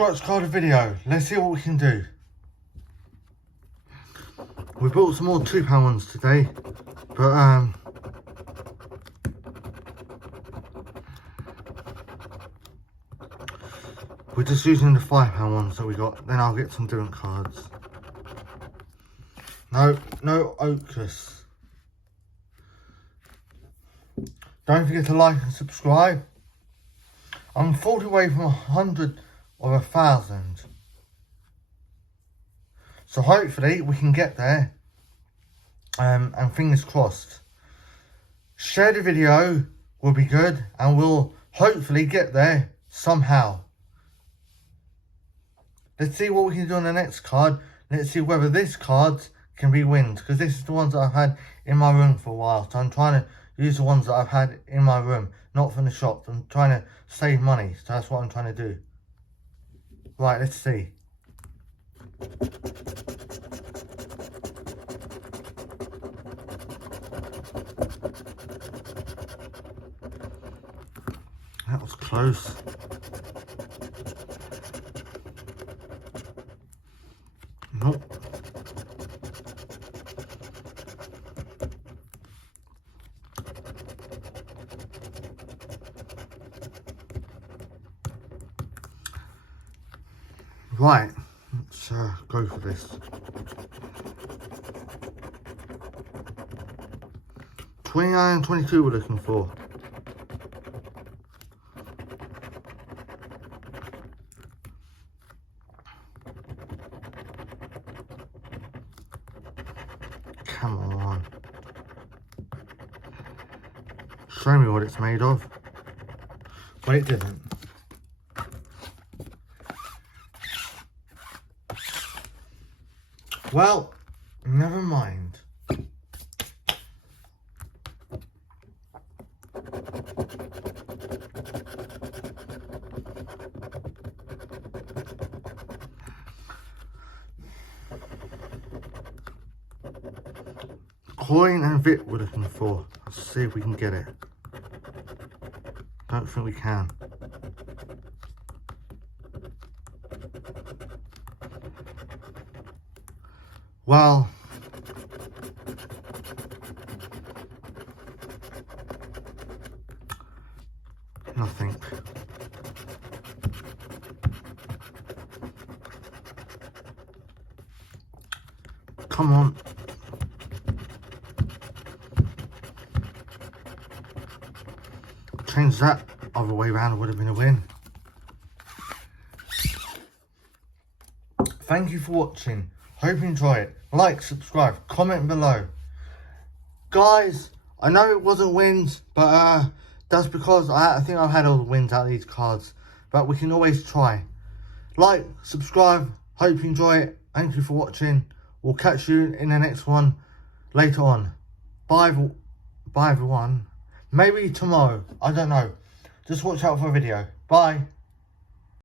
Scratchcard video. Let's see what we can do. We bought some more £2 ones today, but we're just using the £5 ones that we got. Then I'll get some different cards. No Ocus. Don't forget to like and subscribe. I'm 40 away from 100 or 1,000. So hopefully we can get there. And fingers crossed. Share the video will be good, and we'll hopefully get there somehow. Let's see what we can do on the next card. Let's see whether this card can be wins, because this is the ones that I've had in my room for a while. So I'm trying to use the ones that I've had in my room, not from the shops. I'm trying to save money, so that's what I'm trying to do. Right, let's see. That was close. Nope. Right, let's go for this. 29 and 22 we're looking for. Come on. Show me what it's made of. But it didn't. Well, never mind. Coin and Vit we're looking for. Let's see if we can get it. Don't think we can. Well, nothing. Come on. Change that other way around, would have been a win. Thank you for watching. Hope you enjoy it. Like, subscribe, comment below. Guys, I know it wasn't wins, but that's because I think I've had all the wins out of these cards. But we can always try. Like, subscribe, hope you enjoy it. Thank you for watching. We'll catch you in the next one later on. Bye everyone. Maybe tomorrow. I don't know. Just watch out for a video. Bye.